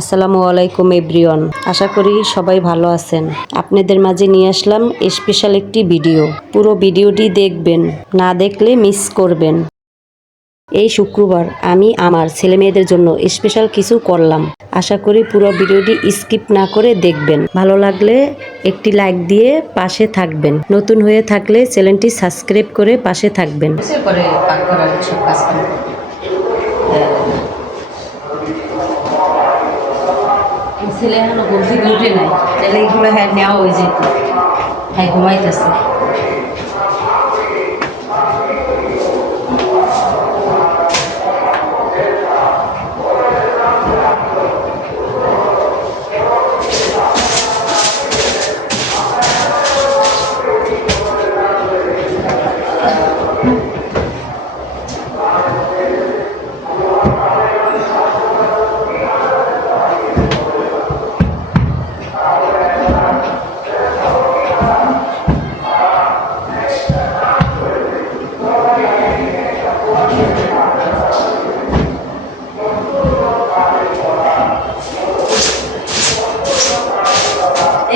আসসালামু আলাইকুম এভরিওয়ান, আশা করি সবাই ভালো আছেন। আপনাদের মাঝে নিয়ে আসলাম স্পেশাল একটি ভিডিও। পুরো ভিডিওটি দেখবেন, না দেখলে মিস করবেন। এই শুক্রবার আমি আমার ছেলেমেয়েদের জন্য স্পেশাল কিছু করলাম। আশা করি পুরো ভিডিওটি স্কিপ না করে দেখবেন। ভালো লাগলে একটি লাইক দিয়ে পাশে থাকবেন। নতুন হয়ে থাকলে চ্যানেলটি সাবস্ক্রাইব করে পাশে থাকবেন। ছেলে এখনো ঘুম থেকে উঠে নাই, তাহলে এইগুলো হ্যাঁ নেওয়া হয়ে যেত। হ্যাঁ ঘুমাইতেছে।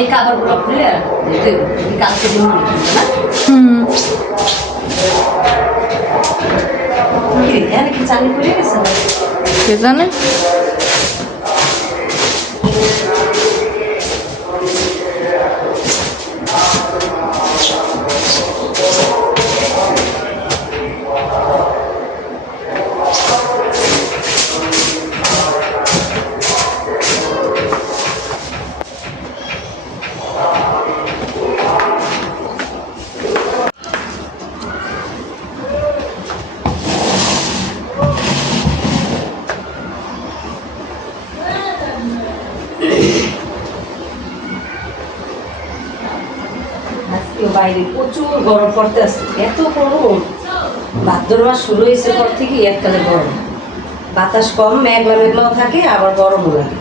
এই কাপড়গুলো খুলে কালকে দিন না কি চালু করে গেছে কে জানে। বাইরে প্রচুর গরম পড়তে আসছে, এত গরম। ভাদ্র মাস শুরু হয়েছে পর থেকে এককালে গরম, বাতাস কম, মেঘলা মেঘলাও থাকে, আবার গরমও লাগে।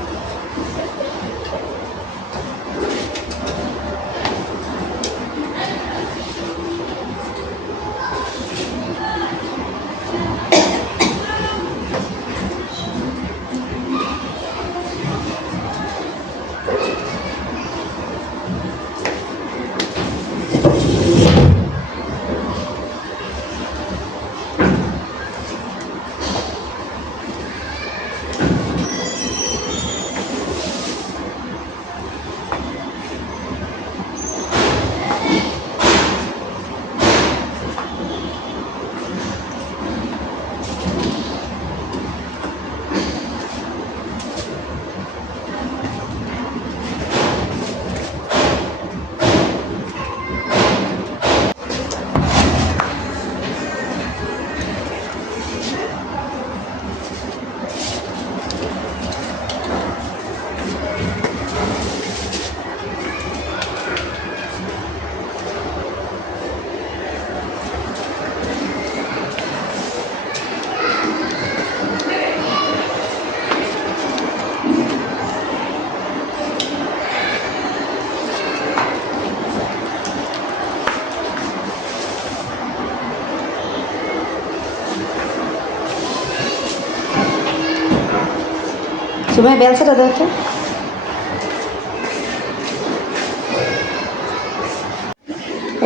তুমি বেলসাটা দেখো।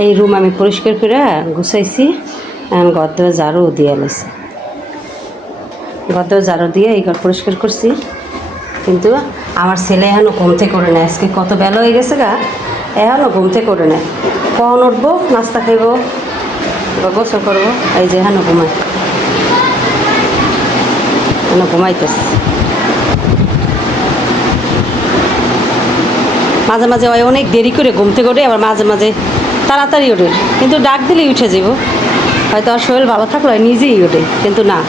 এই রুম আমি পরিষ্কার করে গুছাইছি, গদ্দর ঝাড়ু দিয়ে লাইছি। গদ্দর ঝাড়ু দিয়ে এই ঘর পরিষ্কার করছি, কিন্তু আমার ছেলে এখনও ঘুমতে করে নেয়। আজকে কত বেলা হয়ে গেছে গা, এখনও ঘুমতে করে নেয়। কখন উঠবো, নাস্তা খাইব, গোসল করবো, এই যে এখনও ঘুমায়, এখনও ঘুমাইতেছে। মাঝে মাঝে ওই অনেক দেরি করে ঘুমতে করে, আবার মাঝে মাঝে তাড়াতাড়ি ওঠে, কিন্তু ডাক দিলেই উঠে যাব। হয়তো আর শরীর ভালো থাকলে নিজেই ওঠে, কিন্তু না,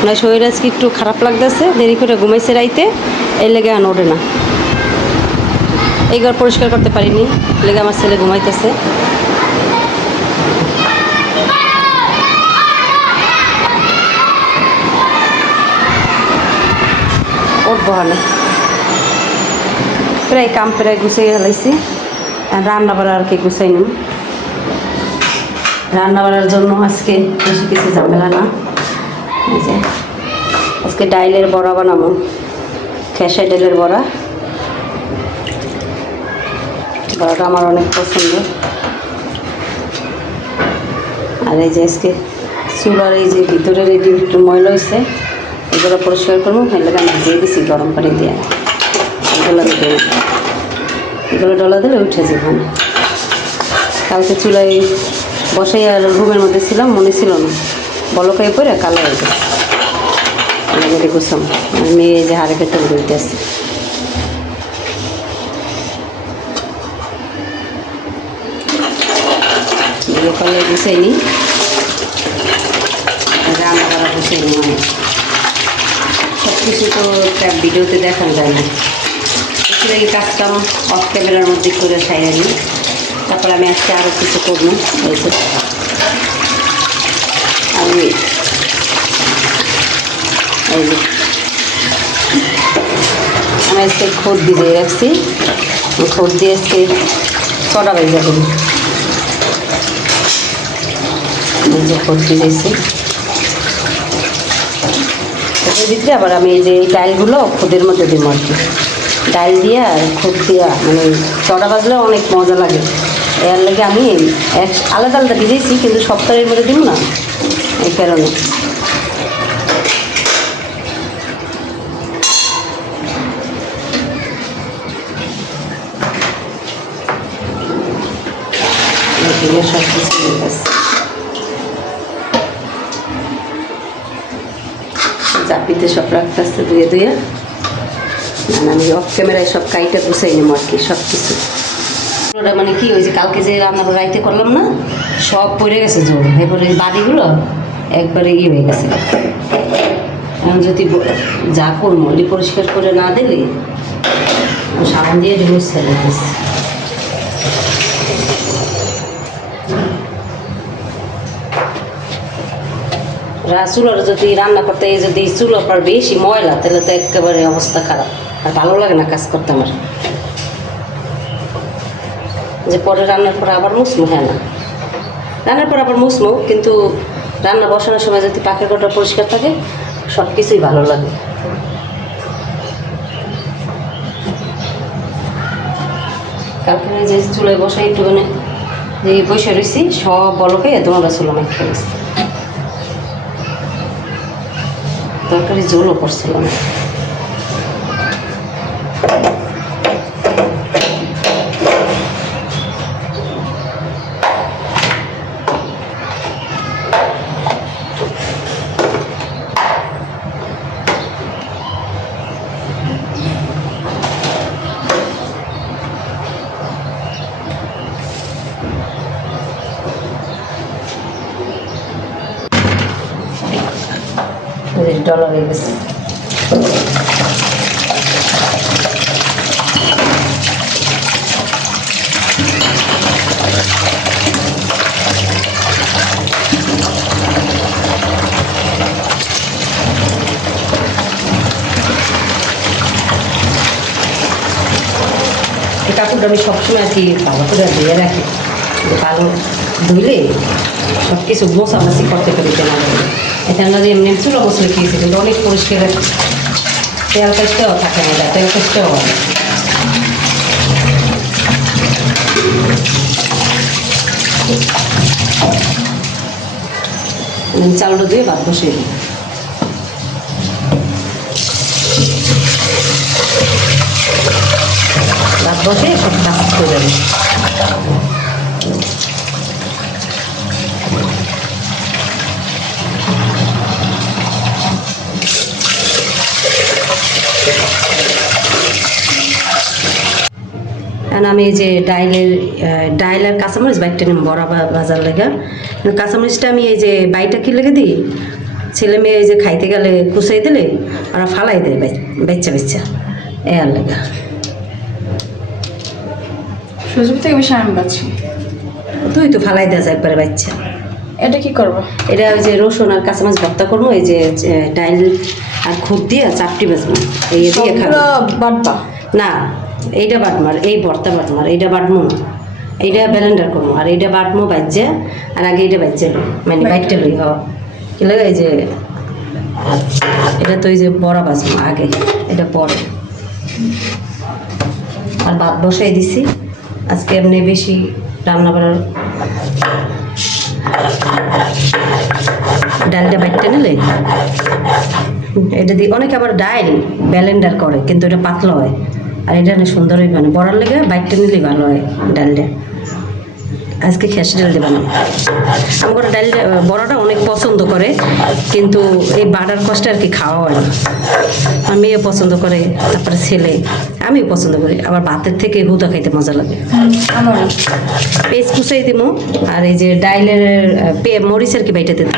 মানে শরীর আজকে একটু খারাপ লাগতেছে, দেরি করে ঘুমাইছে রাইতে, এই লেগে আর ওঠে না। এই ঘর পরিষ্কার করতে পারিনি, লেগে আমার ছেলে ঘুমাইতেছে। উঠবো হলে প্রায় কাম প্রায় গুছিয়ে ফেলাইছি। রান্না বাড়া আর কি গুছাই নিই। রান্না বাড়ার জন্য আজকে বেশি কিছু ঝামেলা না। এই যে আজকে ডাইলের বড়া বানাবো, খেসারি ডালের বড়া। বড়াটা আমার অনেক পছন্দ। আর এই যে আজকে চুলার এই যে ভিতরের এই একটু ময়লা হয়েছে, এগুলো পরিষ্কার করবো। হলে আমি দিয়ে দিছি গরম পানি দিয়ে, এগুলো ডলা দিলে উঠে যাবে না। কালকে চুলায় বসাই আর রুমের মধ্যে ছিলাম, মনে ছিল না, বলকাই পরে কালো হয়ে গেছে। গুছাম মেয়ে যে হাড়ে ভেতর বইতে আসছে। কালো গুছাইনি, রান্না করা গুছাইনি। অনেক সব কিছু তো একটা ভিডিওতে দেখানো যায় না। এই কাজটা অফ ক্যামেরার মধ্যে করে সাইড নিই। তারপরে আমি আজকে আরও কিছু করবো। আমি এই যে আমি আজকে খোদ দিয়ে রাখছি, খোদ দিয়ে আজকে ছটা বেজে যাবে। এই যে খোদ দিয়েছি, খোদের ভিতরে আবার আমি এই যে এই ডালগুলো খোদের মধ্যে দিব আর কি। ডাল দিয়া আর খোদ দিয়া মানে ছটা বাজলে অনেক মজা লাগে। এর লাগে আমি আলাদা আলাদা দিয়েছি, কিন্তু সপ্তাহের মধ্যে দিব না, এই কারণে। সব কিছু চাপিতে সব রাখতে আসতে ধুয়ে ধুয়ে আমি অফ ক্যামেরায় সব কাইটা গুছাই নেবো আর কি। সব কিছু মানে কি হয়েছে, কালকে যে রান্না রাইতে করলাম না, সব পড়ে গেছে জোর। এরপরে বাড়িগুলো একবারে হয়ে গেছে। এখন যদি যা করবো পরিষ্কার করে না দিলে সাবান দিয়ে মুছে দিতেছে। চুলার যদি রান্না করতে যদি চুলার পর বেশি ময়লা, তাহলে তো একেবারে অবস্থা খারাপ, আর ভালো লাগে না কাজ করতে আমার। যে পরে রান্নার পর আবার মুসমো, হ্যাঁ না রান্নার পর আবার মুসমো, কিন্তু রান্না বসানোর সময় যদি পাখের কোটা পরিষ্কার থাকে সব কিছুই ভালো লাগে। কালকে যে চুলায় বসাই একটুখানে যে বসে রয়েছি, সব বলকে তোমরা চুলা মেখে গেছে। তরকারি জলও করছিল না। ডলার হয়ে গেছে। এই কাপড়টা আমি সবসময় আর কি ভালো করে ধুয়ে রাখি, ভালো ধুইলে সব কিছু মোছামাছি করতে পারি। এখানে এমনি চুলো বসলে খেয়েছি, কিন্তু অনেক পরিষ্কার তেল কাজটাও থাকে না, তেল কাজটাও হয়। চালটা দিয়ে ভাত বসে ভাত বসে সব কাজ করে যাবে। কারণ আমি এই যে ডাইল আর কাঁচামরিচ বাইকটা নিই বড়া ভাজার লেগে। কাঁচামরিচটা আমি এই যে বাইটা কি লেগে দিই, ছেলে মেয়ে এই যে খাইতে গেলে কুচাই দিলে ওরা ফালাই দেয় বাচ্চা বাচ্চা, এর লেগে। সুযোগ থেকে বেশি আমি পাচ্ছি, তুই তো ফালাই দেওয়া যায় একবারে বাচ্চা। এটা কি করবো? এটা ওই যে রসুন আর কাঁচামাছ ভর্তা করবো, এই যে ডাইল আর খুদ দিয়ে চাপটি বাজবো, এই দিয়ে খাবো। বাটবা না, এইটা বাটমার, এই ভর্তা বাটমার, এইটা বাটমো না, এইটা ব্যালেন্ডার করবো, আর এইটা বাটমো বাজ্যা, আর আগে এইটা বাজ্যা লই, মানে বাইকটা লই হওয়া কি লাগে। এই যে এটা তো এই যে বড়া বাজবো আগে, এটা পরে। আর ভাত বসাই দিছি। আজকে এমনি বেশি রান্না করার ডালটা বাইটটা নিলে এটা দিয়ে অনেকে আবার ডাল ব্যালেন্ডার করে, কিন্তু এটা পাতলা হয় আর এটা না সুন্দরই মানে বড়ার লেগে বাইটটা নিলেই ভালো হয় ডালটা। আজকে খেসি ডাল দেবে না। আমার ডাল বড়াটা অনেক পছন্দ করে, কিন্তু এই বাটার কষ্ট আর কি খাওয়া হয় না। আমার মেয়ে পছন্দ করে, তারপরে ছেলে, আমিও পছন্দ করি। আবার ভাতের থেকে হুদা খাইতে মজা লাগে। আমার পেস্ট কুচাই দিব আর এই যে ডাইলের মরিচের কি বাইটা দিতে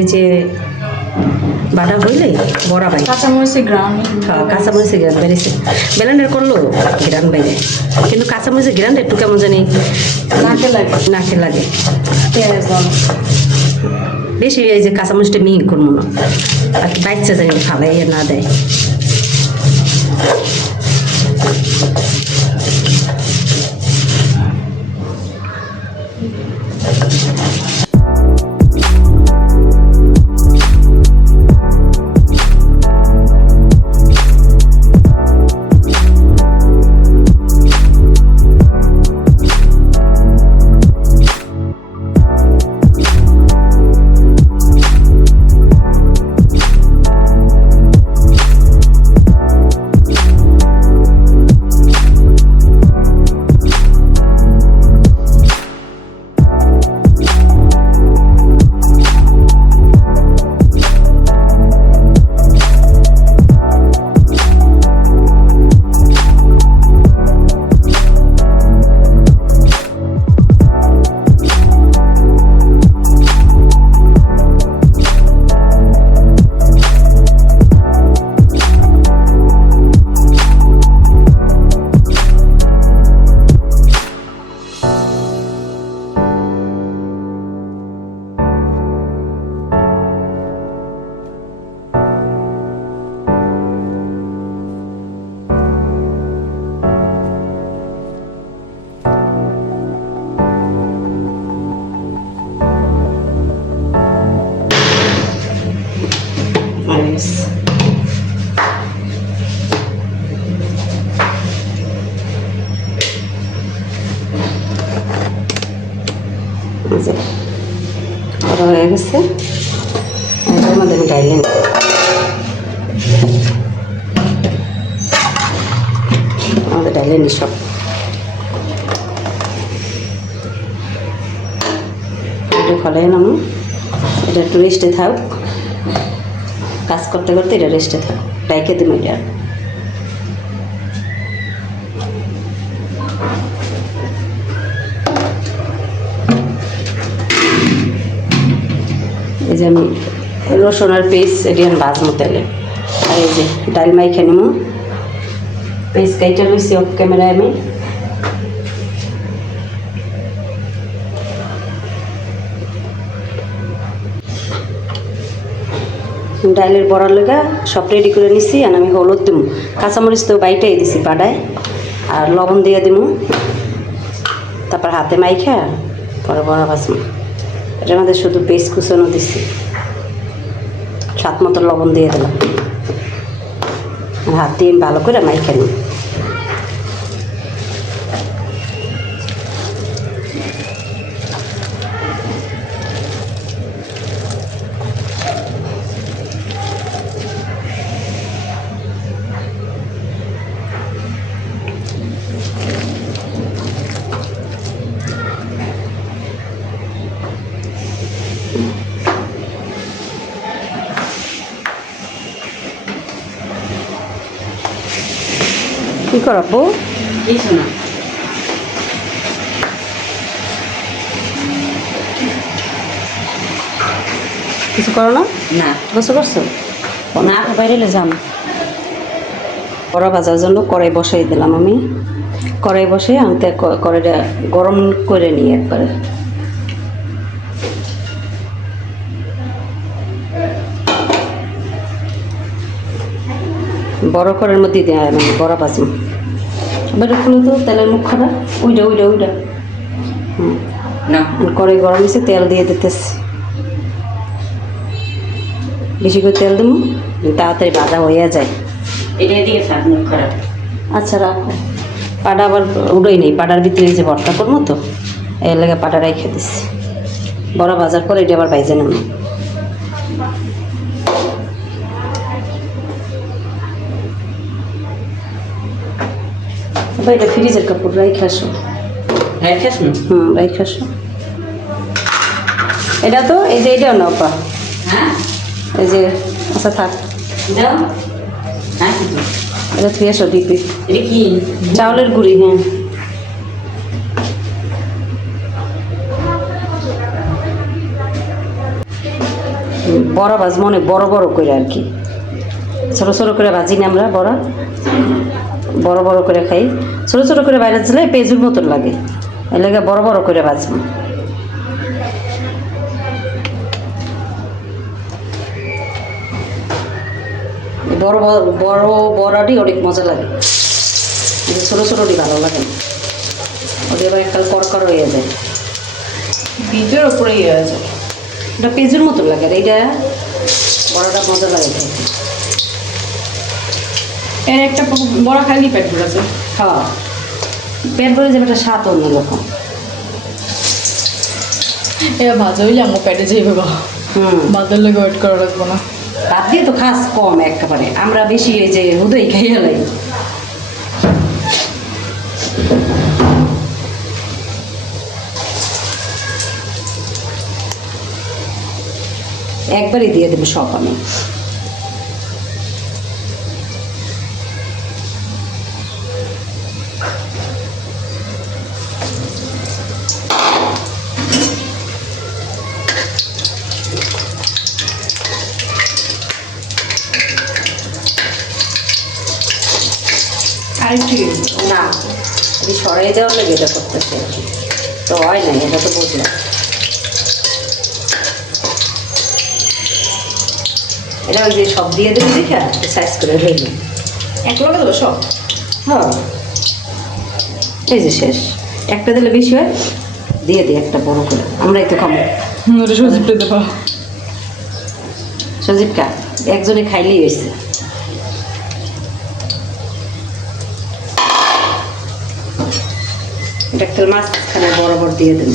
এই যে বাটা হইলে বড়া বাই কাঁচামরিচের গ্রাম কাঁচামরিচের গ্রান বেড়েছে। ব্লেন্ডার করলো গ্রান বাইরে, কিন্তু কাঁচামরিচের গ্রানটা একটু কেমন জানি নাকে লাগে। নাকে লাগে। পেঁয়াজ বেশি এই যে কাঁচামরিচটা মিহি করবো না, আর কি বাচ্চা জানি ফালাই না দেয়। করা হয়ে গেছে, এটার মধ্যে আমি ডাইলে আমাদের ডাইলে নি সব এটা ফলাই নাম। এটা একটু রেস্টে থাক, কাজ করতে করতে এটা রেস্টে থাক, ডাইকে দিম এটা। এই যে আমি রসুন আর পেস্ট এটি আমি বাজমো তেলে। আর এই যে ডাল মাইখে নিব, পেস্ট কাইটা রয়েছি অফ ক্যামেরায় আমি। ডাইলের বড়ার লেগা সব রেডি করে নিছি। আর আমি হলুদ দিব, কাঁচামরিচ তো বাইটাই দিছি বাডায়, আর লবণ দিয়ে দিব। তারপর হাতে মাইখা পরে বড়া ভাজবো। এটার মধ্যে শুধু পেস্ট কুচানো দিছি, স্বাদ মতো লবণ দিয়ে দিলাম। হাত দিয়ে ভালো করে মাইখা নিই। কি করাবো কিছু না, কিছু করো না? না বসে করছো না, বাইরে যাম। বড়া ভাজার জন্য কড়াই বসাই দিলাম আমি। কড়াই বসে আনতে কড়াইটা গরম করে নিই একবারে। বড় করার মধ্যে দেয় মানে বড় পাচ্ছি এবার খুলে তো তেলের মুখ খাবার উইডা না কড়াই গরম হয়েছে তেল দিয়ে দিতেছি বেশি করে তেল দেবো তাড়াতাড়ি ভাজা হয়ে যায় এটা দিয়ে থাক মুখ খারাপ আচ্ছা রাখো পাটা আবার উড়োই নেই পাটার ভিতরে যে ভর্তা করবো তো এর লেগে পাটা রেখে দিচ্ছি বড় বাজার করে এটা আবার বাইজে নেব এটা ফ্রিজের কাপড় রাইখে আসো হ্যাঁ খাস না রাইখে আসো এটা তো এই যে এটাও নাও পা হ্যাঁ এই যে আচ্ছা থাক দাও হ্যাঁ কিন্তু এটা থুয়ে আসো ডিপি এটা কি চাউলের গুঁড়ি হ্যাঁ বড় ভাজ মনে বড় বড় করে আর কি ছোট ছোট করে ভাজি না আমরা বড় বড় করে খাই ছোট ছোট করে বাইরে দিলে পেঁজুর মতন লাগে এর লাগে বড় বড় করে ভাজবো বড় বড় বড়াটি অনেক মজা লাগে ছোট ছোটটি ভালো লাগে ওটি আবার একটা করকর হয়ে যায় বীজের উপরে ইয়ে আছে এটা পেঁজুর মতো লাগে আর এইটা বড়টা মজা লাগে খেতে। এর একটা বড় খালি পেট ভরেছে হ্যাঁ পেট ভরে যাবে একটা স্বাদ অন্যরকম এবার ভাজা হইলে আমার পেটে যাইবে বা ভাতের লোক ওয়েট করা রাখবো না ভাত দিয়ে তো খাস কম একেবারে আমরা বেশি এই যে হুদই খাইয়া লাই একবারই দিয়ে দেবো সব আমি আরেকটু না আমি সরাই যাওয়ার লাগে এটা করতেছে তো হয় না এটা তো বুঝলাম এটা ওই যে সব দিয়ে দেবে দেখে সাইজ করে হইল এক লগে দেবো সব হ্যাঁ এই যে শেষ একটা দিলে বেশি হয় দিয়ে দিই একটা বড় করে আমরাই তো খাবো ওটা সজিবটা দেবো সজীবকা একজনে খাইলেই হয়েছে এটা একটা মাছখানে বরাবর দিয়ে দেন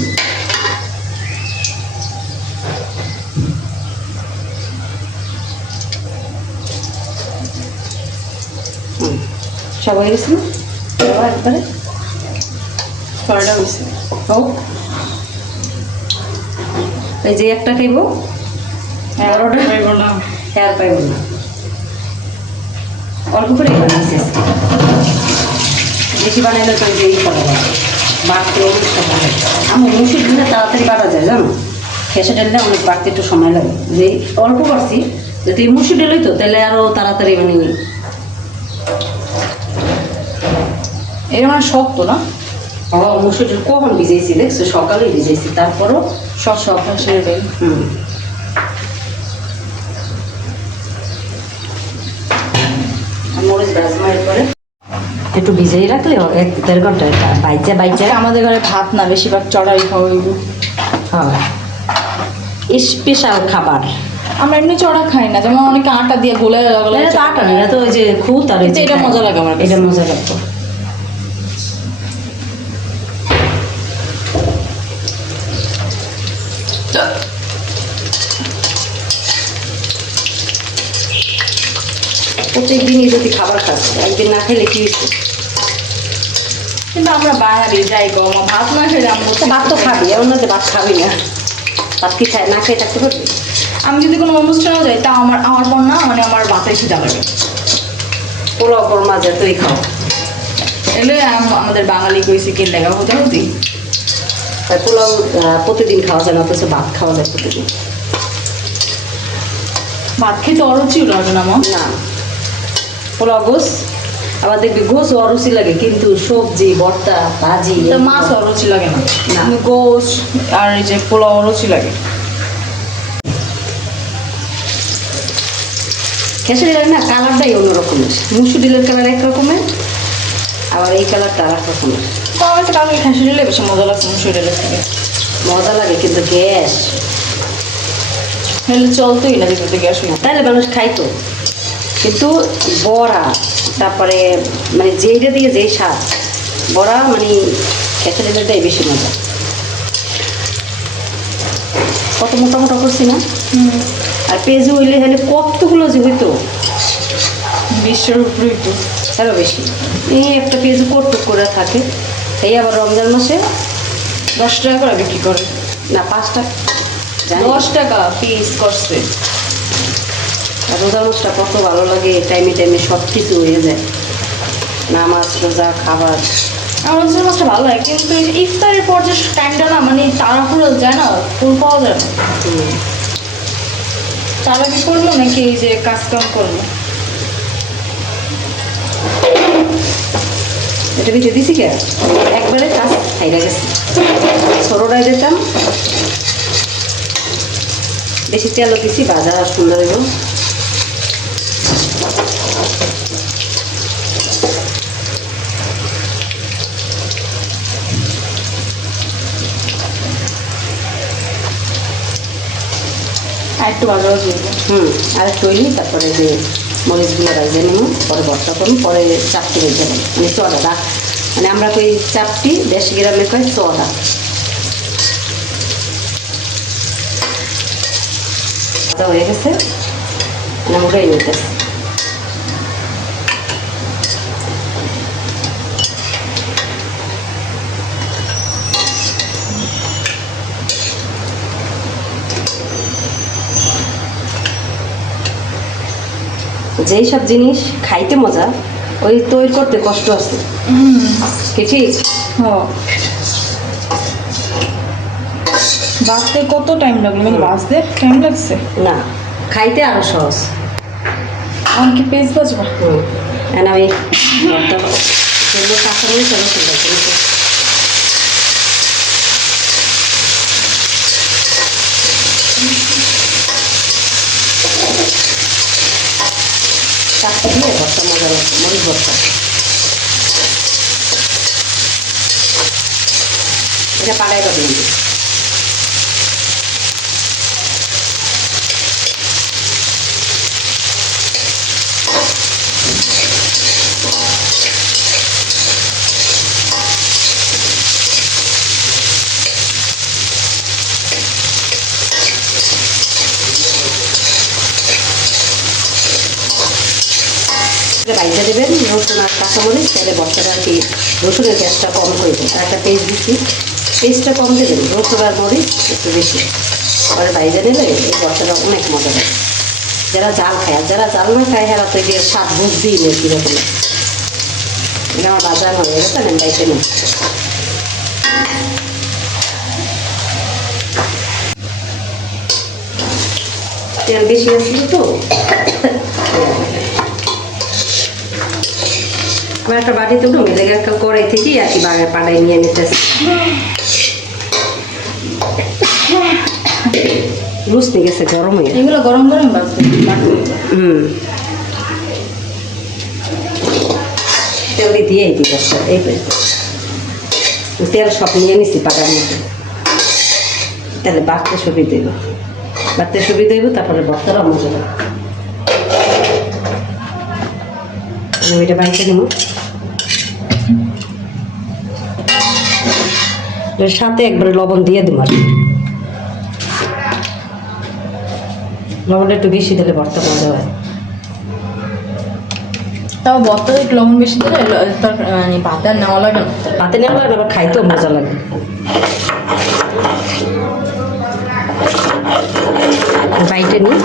সব হয়ে গেছে না একবারে ছয়টা হয়েছে হোক এই যে একটা খাইব বড়টা পাইব না আর পাইব না অল্প করে বানিয়েছি বেশি বানাইলে তো এই করা যায় বাড়তে অনেকটা বাড়ে আমার মুসুর দিলে তাড়াতাড়ি বাড়া যায় জানো খেসে ডাললে অনেক বাড়তে একটু সময় লাগে যে অল্প করছি যদি মুসুর ডালই তো তাহলে আরও তাড়াতাড়ি মানে এর মানে শক্ত না মুসুর ডাল কখন ভিজেছি দেখছো সকালে ভিজেছি তারপরও সব সকাল সেরে দেয় মরিচ ভাজমায়ের পরে একটু ভিজিয়ে রাখলে 1-1.5 ঘন্টা বাইচা আজকে আমাদের ঘরে ভাত না বেশিরভাগ চড়াই খাওয়া হইব হ্যাঁ স্পেশাল খাবার আমরা এমনি চড়া খাই না যেমন অনেকে আটা দিয়ে গোলে এটা তো আটা না এটা তো ওই যে খুদ আর ওই যে এটা মজা লাগে আমার কাছে। এটা মজা লাগতো প্রত্যেকদিনই যদি খাবার খাস একদিন না খেলে কি হয়েছে কিন্তু আমরা বাঙালি যাই গো আমার ভাত না খেলে আমরা তো ভাত তো খাবি এমন না যে ভাত খাবি না ভাত কি খায় না খেয়ে থাকতে পারবি আমি যদি কোনো অনুষ্ঠানেও যাই তা আমার পর না মানে আমার ভাতের খিদা লাগে পোলাও পর মাঝে তুই খাও এলে আমাদের বাঙালি কইছে কে লেগা হতে হতি তাই পোলাও প্রতিদিন খাওয়া যায় না অথচ ভাত খাওয়া যায় প্রতিদিন ভাত খেতে অরুচি লাগে না আমার না পোলাও গোস আবার দেখবি গোস অরুচি লাগে কিন্তু সবজি ভর্তা ভাজি তো মাছ অরুচি লাগে না না। গোস আর এই যে পোলাও অরুচি লাগে খেসারি ডাল না কালারটাই অন্যরকমের, মুসুর ডালের কালার এক রকমের, আবার এই কালারটা আর এক রকমের। তো আমার কাছে কালকে খেসে দিলে বেশি মজা লাগছে মুসুর ডালের থেকে। মজা লাগে কিন্তু গ্যাস, নাহলে চলতোই না দিতে গ্যাস হয়ে। তাহলে মানুষ খাইতো। কিন্তু বড়া, তারপরে মানে যেইটা দিয়ে যেই স্বাদ, বড়া মানে খেসারি ডালটাই বেশি মজা। কত মোটা মোটা করছি না, আর পেঁয়াজু হইলে হলে কতগুলো যে হইতো, 20-এর উপরেই তো। আরও বেশি। এই একটা পেঁয়াজু কটুক করে থাকে, এই আবার রমজান মাসে 10 টাকা করে বিক্রি করে। না 5 টাকা, জানি। 10 টাকা পিস করছে। আর রোজা মাছটা কত ভালো লাগে, টাইমে টাইমে সব কিছু হয়ে যায়, নামাজ রোজা খাবার। আমার রোজার মাছটা ভালো লাগে, কিন্তু এই যে ইফতারের পর যে টাইমটা না মানে তাড়াহুড়ো যায় না, ফুল পাওয়া যায় না। তারা কি করবো নাকি এই যে কাজ কাম করবো? এটা ভিতরে দিছি কে একবারে কাজ খাইরা গেছে, ছোটটাই দিতাম, বেশি তেলও দিছি, ভাজা সুন্দর হইব। আর একটু ভাজা ভাজি হইব। আর একটু হইলি তারপরে যে মরিচগুলো রাইজে নেব, পরে ভর্তা করুন, পরে চাপটি রেখে দেবেন, মানে চড়া, মানে আমরা কই চাপটি, 1.5 গ্রামে কয় চড়া। ভাজা হয়ে গেছে, উঠাই নিতেছে। যেই সব জিনিস খাইতে মজা, ওই তৈরি করতে কষ্ট আছে কি ঠিক? হ্যাঁ, বাঁচতে কত টাইম লাগলো? মানে বাঁচতে টাইম লাগছে না, খাইতে আরো সহজ। আমার কি পেঁয়াজ বাজবা? আমি কাঁচামরিচ আরো সুন্দর করে চারটা দিয়ে ভর্তা মজা লাগছে, মরিচ ভর্তা। এটা পাড়াই পাবেন। বাইজা দেবেন রসুন আর কাঁচামরিচ, তাহলে ভর্তাটা আর কি রসুনের গ্যাসটা কম করে দেবেন। আর একটা পেস্ট দিচ্ছি, পেস্টটা কম দেবেন, রসুন আর মরিচ একটু বেশি, পরে বাইজা দিলে এই ভর্তাটা অনেক মজা লাগে। যারা জাল খায়, আর যারা জাল না খায় হেরা তো এই স্বাদ বুঝতেই নেই কীরকম। এটা আমার বাজার হয়ে গেছে, আমি বাইতে নেই। তেল বেশি আসছিল তো, আমার একটা বাড়িতে উঠো মেলে একটা কড়াই থেকেই আর কি পাড়াই নিয়ে নিতেছে। লুজ নিয়ে গেছে, গরম হয়ে গেছে। এগুলো গরম গরম বাজবে। তেল দিয়ে এই দিকে এই তেল সব নিয়ে নিছি পাটার মধ্যে, তাহলে বাড়তে সুবিধা দেব, বাড়তে সুবিধা দেবো, তারপরে ভর্তাটা মজা দেবো। ওইটা বাইকে নেব, সাথে একবারে লবণ দিয়ে দেবো। আর লবণটা একটু বেশি দিলে ভর্তা মজা হয়। তাও বত্তা একটু লবণ বেশি দিলে মানে ভাতে আর নেওয়া লাগে না। ভাতে নেওয়া লাগে, আবার খাইতেও মজা লাগে। বাইটে নিই,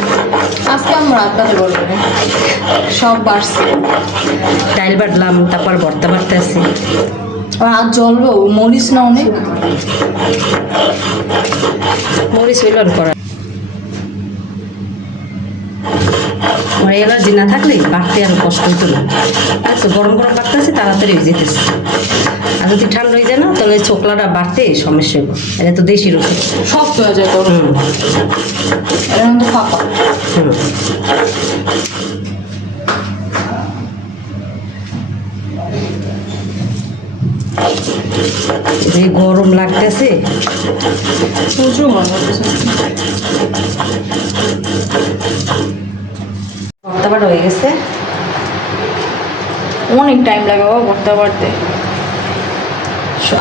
আজকে আমরা রাত বাজে বলবো সব বাড়ছে। ডাইল বাটলাম, তারপর ভর্তা বাড়তে আসি। আর হাত জ্বলবে, মরিচ না অনেক, মরিচ হইল করা। আমার এলার্জি না থাকলে বাড়তে আরো কষ্ট হইতো না। আর তো গরম গরম বাড়তে আছে, তাড়াতাড়ি হয়ে যেতেছে। আর যদি ঠান্ডা হয়ে যায় না, তাহলে ছোকলাটা বাড়তে সমস্যা হইব। এটা তো দেশি রসুন, শক্ত হয়ে যায়। এটা কিন্তু ফাঁকা। এই গরম লাগতেছে। প্রচুর মনে হচ্ছে। ভর্তা বাটা হয়ে গেছে। অনেক টাইম লাগে বাবা ভর্তা বাড়তে।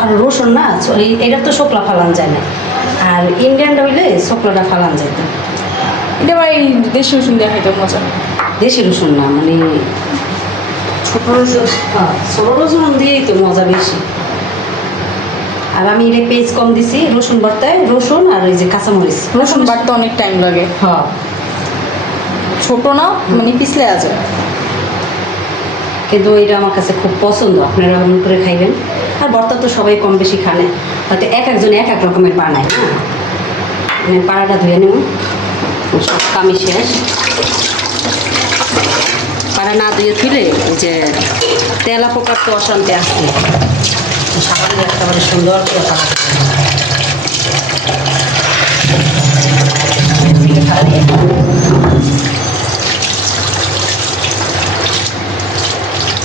আর রসুন না এটা তো শুকলা ফালান যায় না, আর ইন্ডিয়ানটা হইলে শুকলাটা ফালান যায় না। এটা আবার এই দেশি রসুন দিয়ে খাইতে মজা। দেশি রসুন না, মানে ছোট রসুন। ছোট রসুন দিয়েই তো মজা বেশি। আর আমি এটা পেঁয়াজ কম দিছি রসুন ভর্তায়, রসুন আর ওই যে কাঁচামরিচ। রসুন বাড়তে অনেক টাইম লাগে। হ্যাঁ, ছোট না মানে পিছলে আছে। কিন্তু এটা আমার কাছে খুব পছন্দ, আপনারা এমন করে খাইবেন। আর ভর্তা তো সবাই কম বেশি খানে, হয়তো এক একজনে এক এক রকমের বানায়। হ্যাঁ, আমি পাড়াটা ধুয়ে নেব, সব কামি শেষ। পাড়া না ধুয়ে থুলে ওই যে তেলা পোকার তো অশান্তি আসছে, সাবান দিয়ে একেবারে সুন্দর করে পাড়া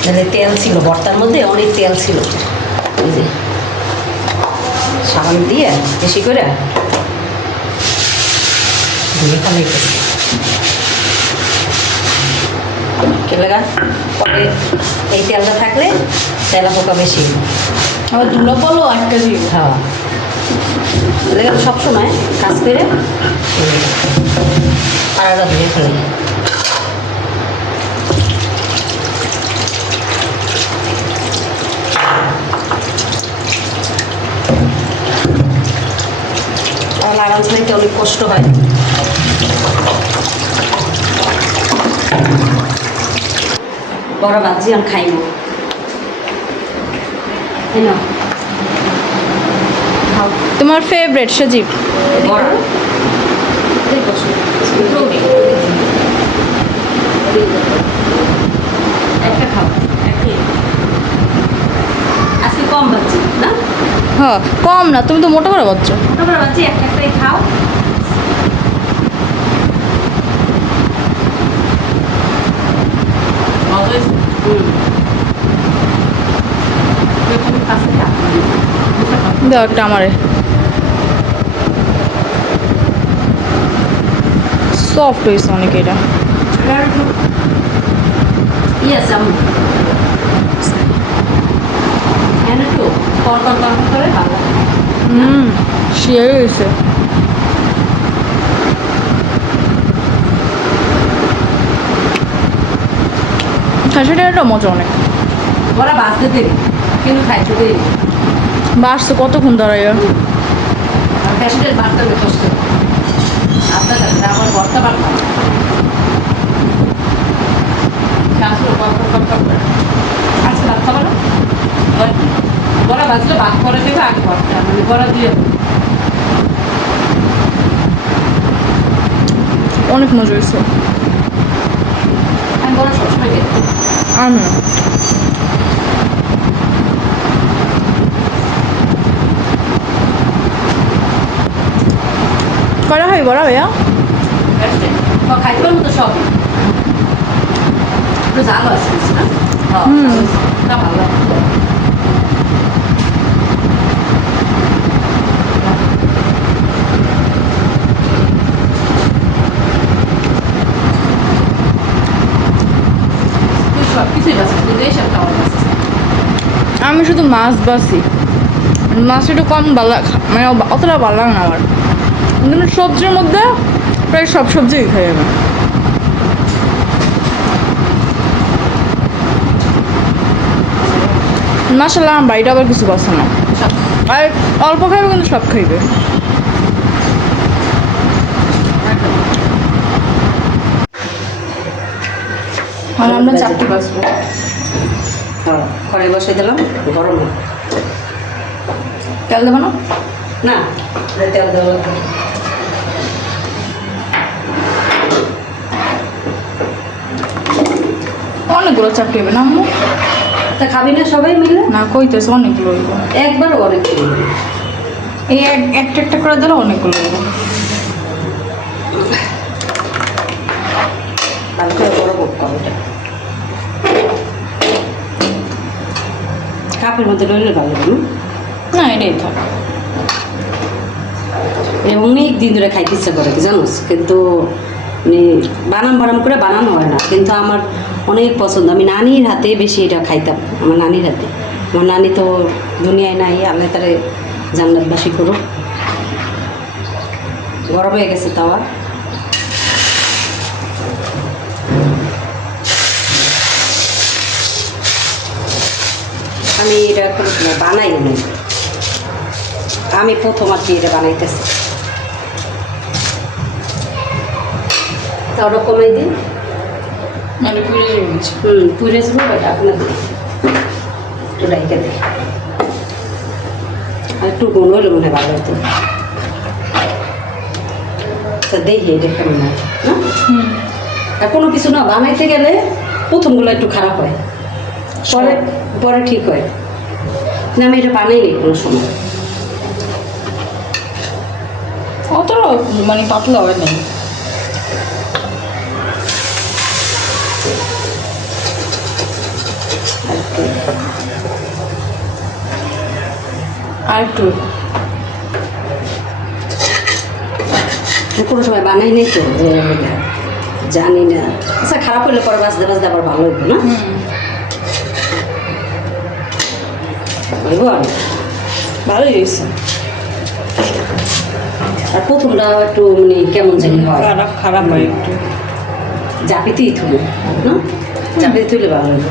তাহলে তেল ছিল ভর্তার মধ্যে, অনেক তেল ছিল। এই যে সাবান দিয়ে বেশি করে ধুয়ে ফেলাই কেলেগা পরে এই তেলটা থাকলে তেলা পোকা বেশি। আবার ধুলো পলো একটা দিয়ে। হ্যাঁ, সবসময় কাজ করে পাড়াটা ধুয়ে ফেলে। আর লাগান ছাড়াইতে অনেক কষ্ট হয়। বড় বাজি আমি খাইব, তাই না? খাও তোমার ফেভারিট সজীব? বড় একটা খাও, আজকে কম বাচ্চি না? হ্যাঁ কম না, তুমি তো মোটা করে বাচ্চা। মোটা করে বাচ্চি, একটাই খাও। দাও একটা আমারে। সফট হয়েছে অনেক এটা। Yes, and একটু কড়কড় করে ভালো। শিয়ার হয়েছে। খাসিটা একটা মজা অনেক। ওরা বাঁচতে দেরি কিন্তু খাইতে দেরি। বাসছে কতক্ষণ দাঁড়াইয়া। আর খাসিটার বাড়তে হবে কষ্ট। আপনার কাছে আমার ভর্তা বাড়তাম আজকে ভাত খাবো না, বড়া বাজলে ভাত করে দেবে আগে ভর্তা, মানে বড়া দিয়ে অনেক মজা হয়েছে। আমি বড়া সবসময় খেতে। আমি করা হয় বড়া ভাইয়া। খাইতে পারবো তো সব, একটু জালও আছে না? ভালো লাগে। আমি শুধু মাছ বাসি, মাছ একটু কম ভালো মানে অতটা ভালো লাগে না আমার। কিন্তু সবজির মধ্যে প্রায় সব সবজিই খাই আমি। মাসাল্লাহ আমার বাড়িটা আবার কিছু পছন্দ না, আর অল্প খাইবে কিন্তু সব খাইবে। আর আমরা চারটি বাসবো। কড়াই বসে দিলাম, গরম না। তেল দেবো না? না, তেল দেওয়া লাগবে। অনেকগুলো চারটি হবে না আম্মু? তা খাবি না সবাই মিলে? না কইতেছে অনেকগুলো হইব। একবার অনেক এই একটা একটা করে দিলে অনেকগুলো হইব। ভালো করে বড় বোক কড়াইটা কাপের মধ্যে রইলে ভালো লাগে। না এটাই থাক। অনেক দিন ধরে খাইতে ইচ্ছা করে কি জানোস, কিন্তু মানে বানাম করে বানানো হয় না, কিন্তু আমার অনেক পছন্দ। আমি নানির হাতে বেশি এটা খাইতাম, আমার নানির হাতে। আমার নানি তো দুনিয়ায় নাই, আল্লাহ তারে জান্নাতবাসী করুক। গরম হয়ে গেছে তাওয়া। আমি এটা কোনো বানাই নাই, আমি প্রথম আর কি এটা বানাইতেছি। তা ওটা কমাই দিই, মানে পুড়ে যাবে কিছু। পুড়ে যাবো আপনার একটু রাইখে দিই, আর একটু গুণ হইলে মনে হয় ভালো হতো। তা দেখি এটা কেমন হয় না। আর কোনো কিছু না বানাইতে গেলে প্রথমগুলো একটু খারাপ হয়, পরে পরে ঠিক হয় না। আমি এটা বানাইনি কোনো সময়। অতটা মানে পাতলা হয় নাই। আর একটু কোনো সময় বানাই নেই তো, জানি না। আচ্ছা খারাপ হলে পরে বাঁচতে বাঁচতে আবার ভালো হইব না, হইব। ভালোই হয়েছে। আর প্রথমটা একটু মানে কেমন জানি হয়, খারাপ খারাপ হয় একটু। জাপিতেই থুলে না, জাপিতে থুলে ভালো হইব।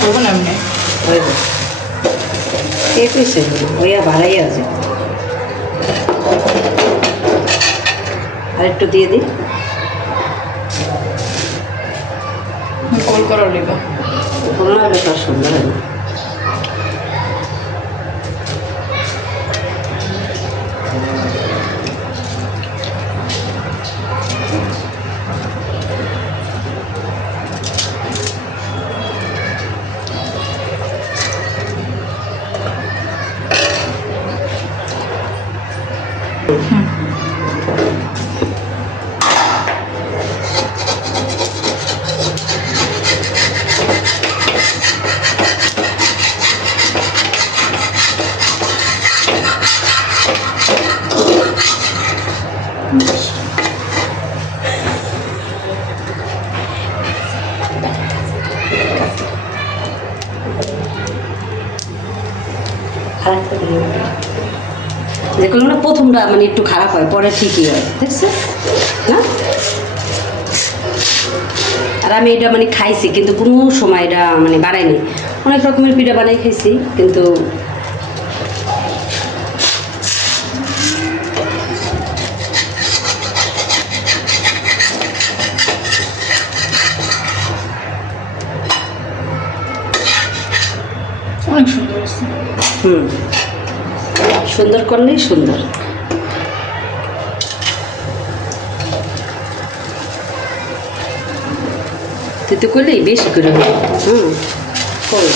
করবো না এমনি। হইব কে কইছে ওইয়া বাড়াই আছে। আর একটু দিয়ে দিই, গোল করা লিব। ভালো হলে তার সুন্দর হবে। যেগুলো না প্রথমটা মানে একটু খারাপ হয়, পরে ঠিকই হয়, দেখছো না। আর আমি এটা মানে খাইছি, কিন্তু কোনো সময় এটা মানে বানাইনি। অনেক রকমের পিঠা বানাই খাইছি, কিন্তু অনেক সুন্দর হয়েছে। সুন্দর করলেই সুন্দর। তুই তো করলেই বেশি করে হবে। কই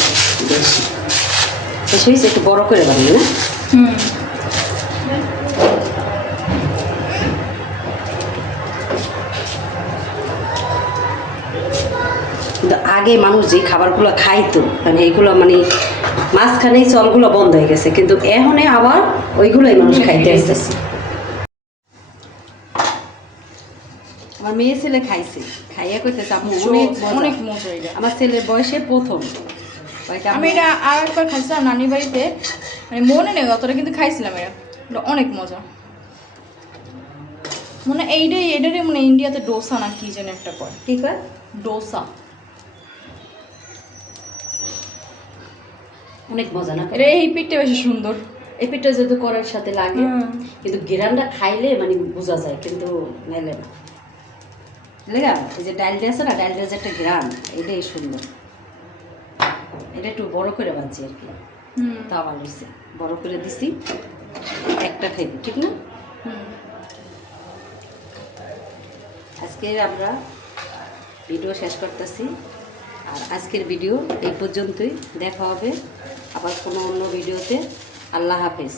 বেশি বেশি হয়েছে, একটু বড় করে বানাই না। কিন্তু আগে মানুষ যে খাবারগুলো খাইতো, মানে এইগুলো মানে মাঝখানে চলগুলো বন্ধ হয়ে গেছে, কিন্তু এখন আবার ওইগুলোই মানুষ খাইতে আসতেছে। আমার মেয়ে ছেলে খাইছে, খাইয়া কইতেছে আম্মু অনেক মজা এটা। আমার ছেলের বয়সে প্রথম। আমি এটা আর একবার খাইছিলাম নানির বাড়িতে, মানে মনে নেই অতটা, কিন্তু খাইছিলাম এটা। এটা অনেক মজা। মানে এইটারই মানে ইন্ডিয়াতে ডোসা না কি যেন একটা কয়। কি কয়? ডোসা। অনেক মজা না এটা এই পিঠটা বেশি সুন্দর। এই পিঠটা যেহেতু করার সাথে লাগে, কিন্তু গেরানটা খাইলে মানে বোঝা যায়, কিন্তু নাইলে না। লেগা এই যে ডালটা আছে না, ডালটার যে একটা গ্রাম, এটাই সুন্দর। এটা একটু বড় করে বানছি আর কি, তা ভালো হয়েছে। বড় করে দিছি, একটা খাইবি, ঠিক না? আজকে আমরা ভিডিও শেষ করতেছি। আর আজকের ভিডিও এই পর্যন্তই। দেখা হবে আবার কোনো অন্য ভিডিওতে। আল্লাহ হাফেজ।